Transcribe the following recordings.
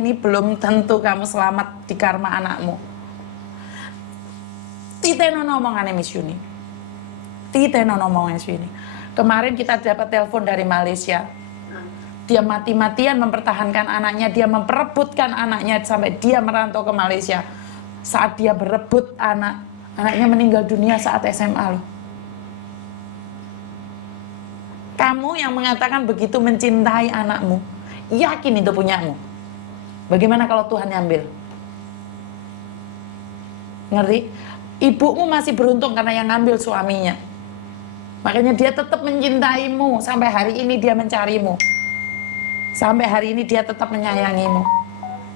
ini belum tentu kamu selamat di karma anakmu. Titeno ngomongane Miss Yuni. Titeno ngomongane Miss Yuni. Kemarin kita dapat telepon dari Malaysia. Dia mati-matian mempertahankan anaknya, dia memperebutkan anaknya sampai dia merantau ke Malaysia. Saat dia berebut anaknya meninggal dunia saat SMA loh. Kamu yang mengatakan begitu mencintai anakmu, yakin itu punyamu. Bagaimana kalau Tuhan ngambil? Ngerti? Ibumu masih beruntung karena yang ngambil suaminya. Makanya dia tetap mencintaimu. Sampai hari ini dia mencarimu. Sampai hari ini dia tetap menyayangimu.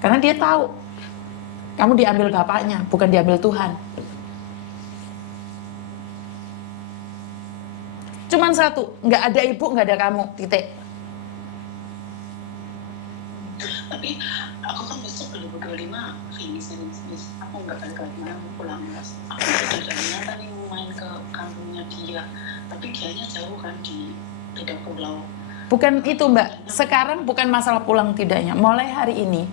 Karena dia tahu kamu diambil bapaknya, bukan diambil Tuhan. Cuman satu, nggak ada ibu, nggak ada kamu, titik. Tapi aku kan besok 2025 finish aku nggak balik lagi, mana mau pulang mas. Aku udah niatan nih mau main ke kampungnya dia, tapi kayaknya jauh kan, di beda pulau. Bukan itu mbak, sekarang bukan masalah pulang tidaknya. Mulai hari ini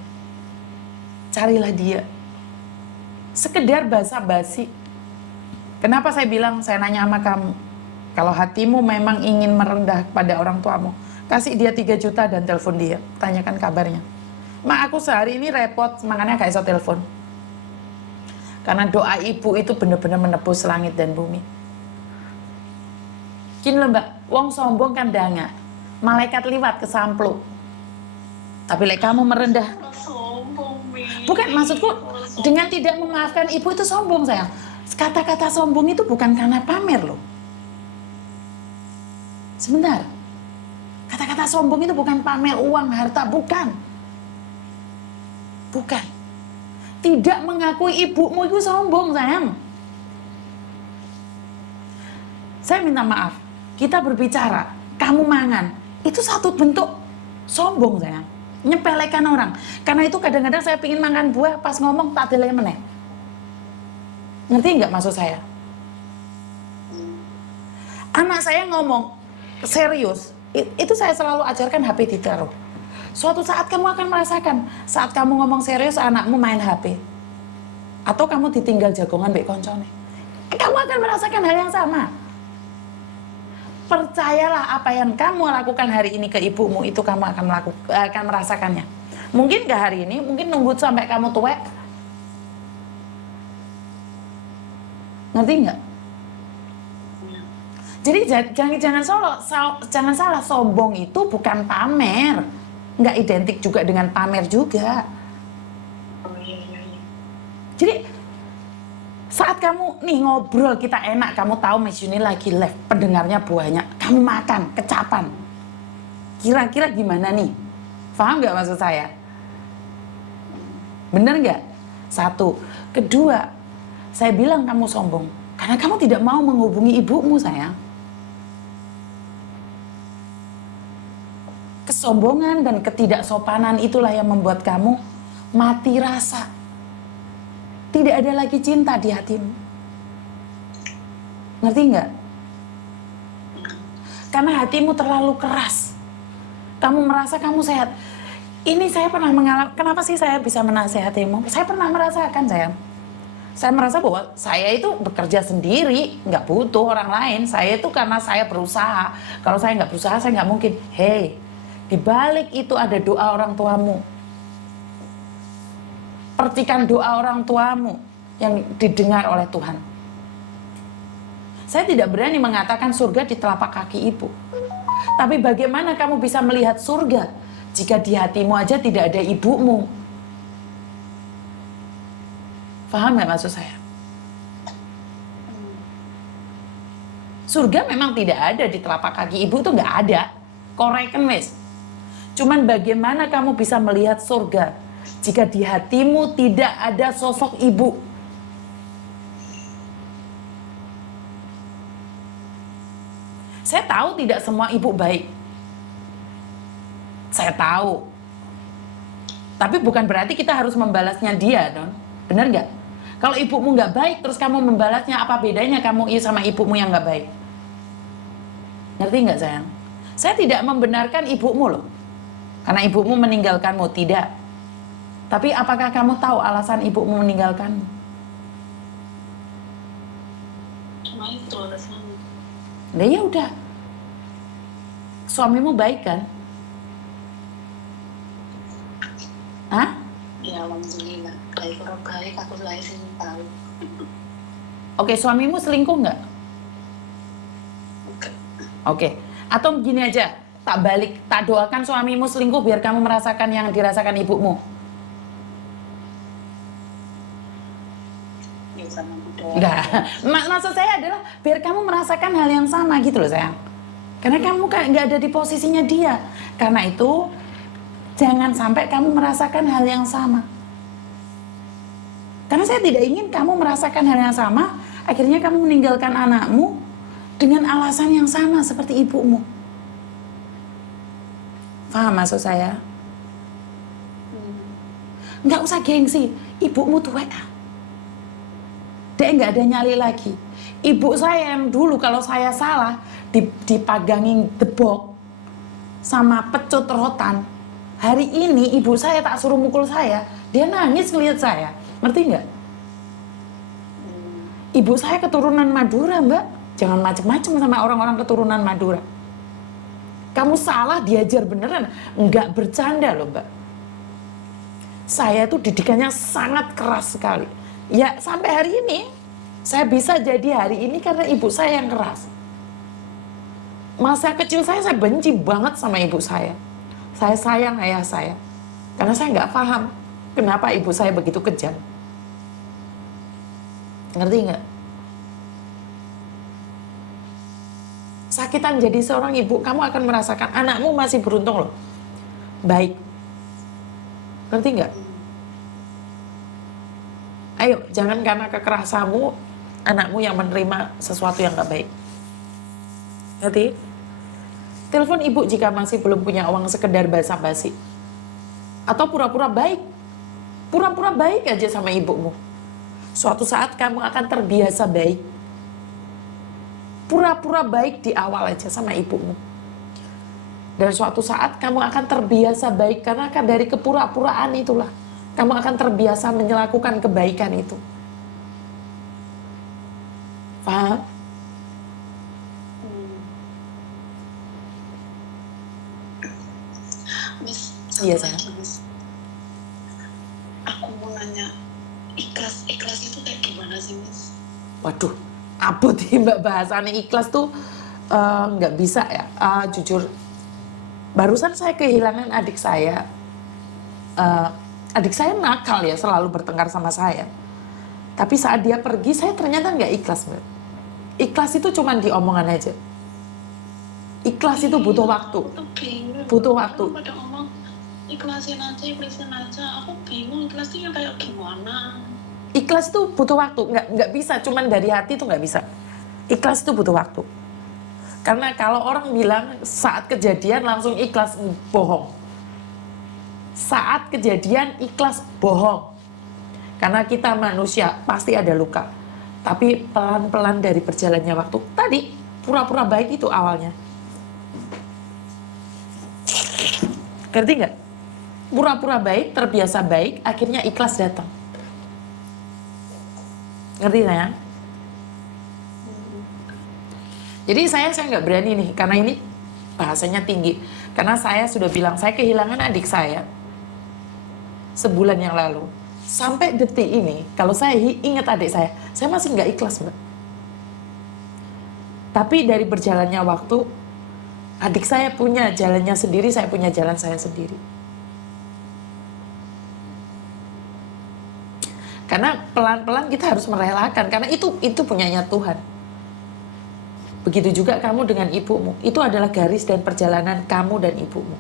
carilah dia. Sekedar basa-basi. Kenapa saya bilang, saya nanya sama kamu, kalau hatimu memang ingin merendah pada orang tuamu, kasih dia 3 juta dan telepon dia, tanyakan kabarnya. Mak, aku sehari ini repot, makanya gak bisa telepon. Karena doa ibu itu benar-benar menebus langit dan bumi. Gini loh mbak, wong sombong kan danga, malaikat liwat ke samplu. Tapi lek kamu merendah, bukan maksudku dengan tidak memaafkan ibu itu sombong sayang. Kata-kata sombong itu bukan karena pamer loh. Sebentar, kata-kata sombong itu bukan pamer uang, harta, bukan. Bukan. Tidak mengakui ibumu itu sombong sayang. Saya minta maaf, kita berbicara, kamu mangan, itu satu bentuk sombong sayang. Nyepelekan orang. Karena itu kadang-kadang saya pingin makan buah, pas ngomong tak delay meneh. Ngerti nggak maksud saya? Anak saya ngomong serius, itu saya selalu ajarkan HP ditaruh. Suatu saat kamu akan merasakan, saat kamu ngomong serius anakmu main HP, atau kamu ditinggal jagongan mbek koncone, kamu akan merasakan hal yang sama. Percayalah, apa yang kamu lakukan hari ini ke ibumu, itu kamu akan merasakannya. Mungkin gak hari ini, mungkin nunggu sampai kamu tuwek. Ngerti nggak? Jadi jangan salah, sombong itu bukan pamer. Nggak identik juga dengan pamer juga. Jadi saat kamu nih ngobrol kita enak, kamu tahu Miss Yuni lagi live, pendengarnya banyak, kamu makan kecapan, kira-kira gimana nih? Paham nggak maksud saya? Bener nggak? Satu. Kedua, saya bilang kamu sombong karena kamu tidak mau menghubungi ibumu sayang. Kesombongan dan ketidaksopanan itulah yang membuat kamu mati rasa. Tidak ada lagi cinta di hatimu. Ngerti nggak? Karena hatimu terlalu keras. Kamu merasa kamu sehat. Ini saya pernah mengalami. Kenapa sih saya bisa menasehatimu? Saya pernah merasakan sayang. Saya merasa bahwa saya itu bekerja sendiri, nggak butuh orang lain. Saya itu karena saya berusaha. Kalau saya nggak berusaha, saya nggak mungkin. Hey, di balik itu ada doa orang tuamu. Percikan doa orang tuamu yang didengar oleh Tuhan. Saya tidak berani mengatakan surga di telapak kaki ibu. Tapi bagaimana kamu bisa melihat surga jika di hatimu aja tidak ada ibumu? Paham nggak maksud saya? Surga memang tidak ada di telapak kaki ibu, itu nggak ada. Koreken wes. Cuman bagaimana kamu bisa melihat surga jika di hatimu tidak ada sosok ibu? Saya tahu tidak semua ibu baik. Saya tahu. Tapi bukan berarti kita harus membalasnya dia, Don. Bener nggak? Kalau ibumu nggak baik, terus kamu membalasnya, apa bedanya kamu sama ibumu yang nggak baik? Ngerti nggak sayang? Saya tidak membenarkan ibumu loh. Karena ibumu meninggalkanmu, tidak. Tapi apakah kamu tahu alasan ibumu meninggalkanmu? Cuma itu alasannya. Nah ya udah. Suamimu baik kan? Hah? Ya alhamdulillah. Baik orang baik, aku lahir sini tahu. Oke, suamimu selingkuh nggak? Enggak. Oke. Atau gini aja, tak balik, tak doakan suamimu selingkuh biar kamu merasakan yang dirasakan ibumu. Ya sama budaya. Enggak. Maksud saya adalah biar kamu merasakan hal yang sama gitu loh sayang. Karena kamu kayak nggak ada di posisinya dia. Karena itu jangan sampai kamu merasakan hal yang sama. Karena saya tidak ingin kamu merasakan hal yang sama, akhirnya kamu meninggalkan anakmu dengan alasan yang sama seperti ibumu. Paham maksud saya? Nggak usah gengsi, ibumu tuh WA. Dia nggak ada nyali lagi. Ibu saya yang dulu kalau saya salah dipagangin debok sama pecut rotan. Hari ini ibu saya tak suruh mukul saya, dia nangis ngeliat saya. Ngerti nggak? Ibu saya keturunan Madura, Mbak. Jangan macem-macem sama orang-orang keturunan Madura. Kamu salah diajar beneran, nggak bercanda loh, Mbak. Saya tuh didikannya sangat keras sekali. Ya sampai hari ini saya bisa jadi hari ini karena ibu saya yang keras. Masa kecil saya benci banget sama ibu saya. Saya sayang ayah saya. Karena saya nggak paham kenapa ibu saya begitu kejam. Ngerti nggak? Sakitan jadi seorang ibu, kamu akan merasakan anakmu masih beruntung loh. Baik. Ngerti nggak? Ayo, jangan karena kekerasanmu, anakmu yang menerima sesuatu yang nggak baik. Ngerti? Telepon ibu jika masih belum punya uang sekedar basa-basi. Atau pura-pura baik. Pura-pura baik aja sama ibumu. Suatu saat kamu akan terbiasa baik. Pura-pura baik di awal aja sama ibumu. Dan suatu saat kamu akan terbiasa baik karena kan dari kepura-puraan itulah kamu akan terbiasa melakukan kebaikan itu. Paham? Miss, Iya, satu sayang. lagi, Miss. Aku mau nanya, ikhlas itu kayak gimana sih, Miss? Waduh, abot nih Mbak bahasannya ikhlas tuh nggak bisa ya. Jujur, barusan saya kehilangan adik saya. Adik saya nakal ya, selalu bertengkar sama saya. Tapi saat dia pergi, saya ternyata nggak ikhlas, Mbak. Ikhlas itu cuma di omongan aja. Ikhlas itu butuh waktu. Aku tuh bingung. Butuh waktu. Orang pada ngomong, ikhlasin aja. Aku bingung ikhlasnya kayak gimana. Ikhlas itu butuh waktu, nggak bisa, cuman dari hati itu nggak bisa. Ikhlas itu butuh waktu. Karena kalau orang bilang saat kejadian langsung ikhlas, bohong. Saat kejadian ikhlas, bohong. Karena kita manusia pasti ada luka. Tapi pelan-pelan dari berjalannya waktu. Tadi pura-pura baik itu awalnya. Ngerti nggak? Pura-pura baik, terbiasa baik, akhirnya ikhlas datang. Ngerti sayang? Jadi saya nggak berani nih, karena ini bahasanya tinggi. Karena saya sudah bilang, saya kehilangan adik saya sebulan yang lalu. Sampai detik ini, kalau saya ingat adik saya masih nggak ikhlas, Mbak. Tapi dari berjalannya waktu, adik saya punya jalannya sendiri, saya punya jalan saya sendiri. Karena pelan-pelan kita harus merelakan, karena itu punyanya Tuhan. Begitu juga kamu dengan ibumu, itu adalah garis dan perjalanan kamu dan ibumu.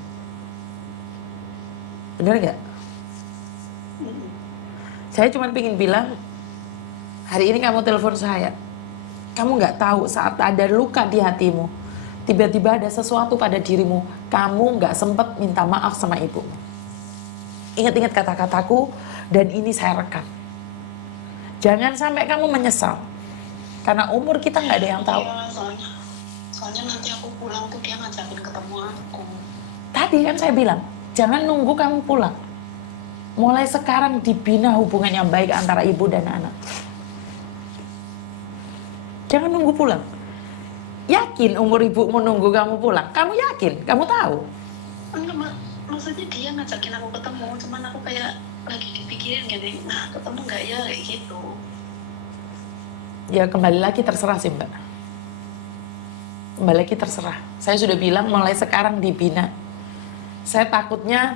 Benar nggak? Saya cuma pengen bilang, hari ini kamu telepon saya, kamu nggak tahu saat ada luka di hatimu, tiba-tiba ada sesuatu pada dirimu, kamu nggak sempat minta maaf sama ibumu. Ingat-ingat kata-kataku, dan ini saya rekam. Jangan sampai kamu menyesal, karena umur kita nggak ada yang tahu. Iya, soalnya nanti aku pulang tuh dia ngajakin ketemu aku. Tadi kan saya bilang, jangan nunggu kamu pulang. Mulai sekarang dibina hubungan yang baik antara ibu dan anak. Jangan nunggu pulang. Yakin umur ibumu nunggu kamu pulang? Kamu yakin? Kamu tahu? Enggak, maksudnya dia ngajakin aku ketemu, cuman aku kayak lagi dipikirin gini, nah ketemu nggak ya kayak gitu. Ya kembali lagi terserah sih Mbak. Kembali lagi terserah. Saya sudah bilang mulai sekarang dibina. Saya takutnya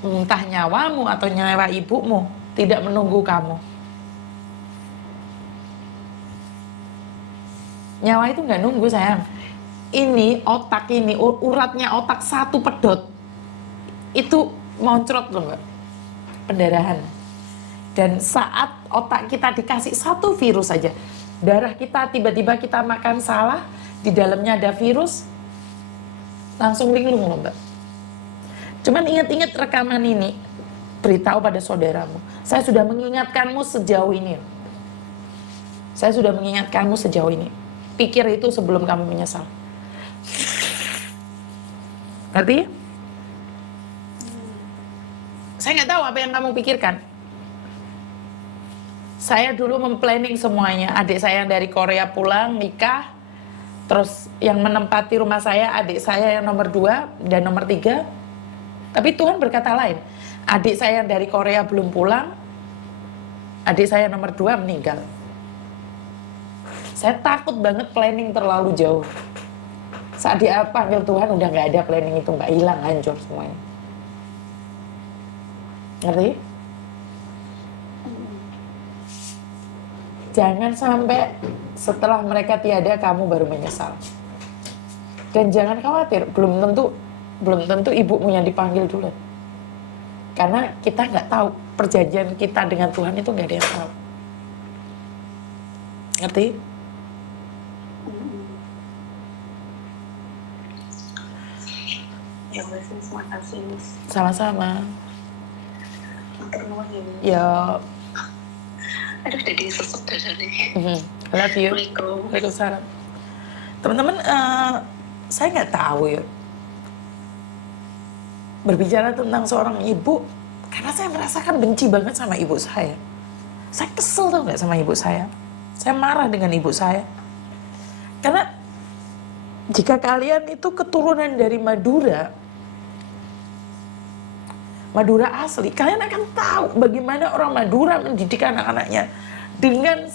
entah nyawamu atau nyawa ibumu tidak menunggu kamu. Nyawa itu nggak nunggu sayang. Ini otak ini, uratnya otak satu pedot. Itu moncrot loh Mbak. Pendarahan. Dan saat otak kita dikasih satu virus saja, darah kita tiba-tiba kita makan salah, di dalamnya ada virus, langsung linglung loh Mbak. Cuman ingat-ingat rekaman ini, beritahu pada saudaramu, saya sudah mengingatkanmu sejauh ini. Saya sudah mengingatkanmu sejauh ini. Pikir itu sebelum kamu menyesal. Ngerti? Saya nggak tahu apa yang kamu pikirkan. Saya dulu memplanning semuanya. Adik saya yang dari Korea pulang, nikah. Terus yang menempati rumah saya, adik saya yang nomor 2 dan nomor 3. Tapi Tuhan berkata lain. Adik saya yang dari Korea belum pulang. Adik saya yang nomor 2 meninggal. Saya takut banget planning terlalu jauh. Saat dia panggil Tuhan udah nggak ada planning itu, Mbak, hilang, hancur semuanya. Ngerti? Jangan sampai setelah mereka tiada kamu baru menyesal. Dan jangan khawatir, belum tentu ibumu yang dipanggil dulu. Karena kita nggak tahu perjanjian kita dengan Tuhan itu nggak ada yang tahu. Ngerti? Ya wes, terima kasih. Sama-sama. Matur nuwun ya. Ya, Aduh, jadi sesek dada nih. I love you. Assalamualaikum. Waalaikumsalam. Teman-teman, saya nggak tahu ya. Berbicara tentang seorang ibu, karena saya merasakan benci banget sama ibu saya. Saya kesel tau nggak sama ibu saya. Saya marah dengan ibu saya. Karena jika kalian itu keturunan dari Madura asli, kalian akan tahu bagaimana orang Madura mendidik anak-anaknya dengan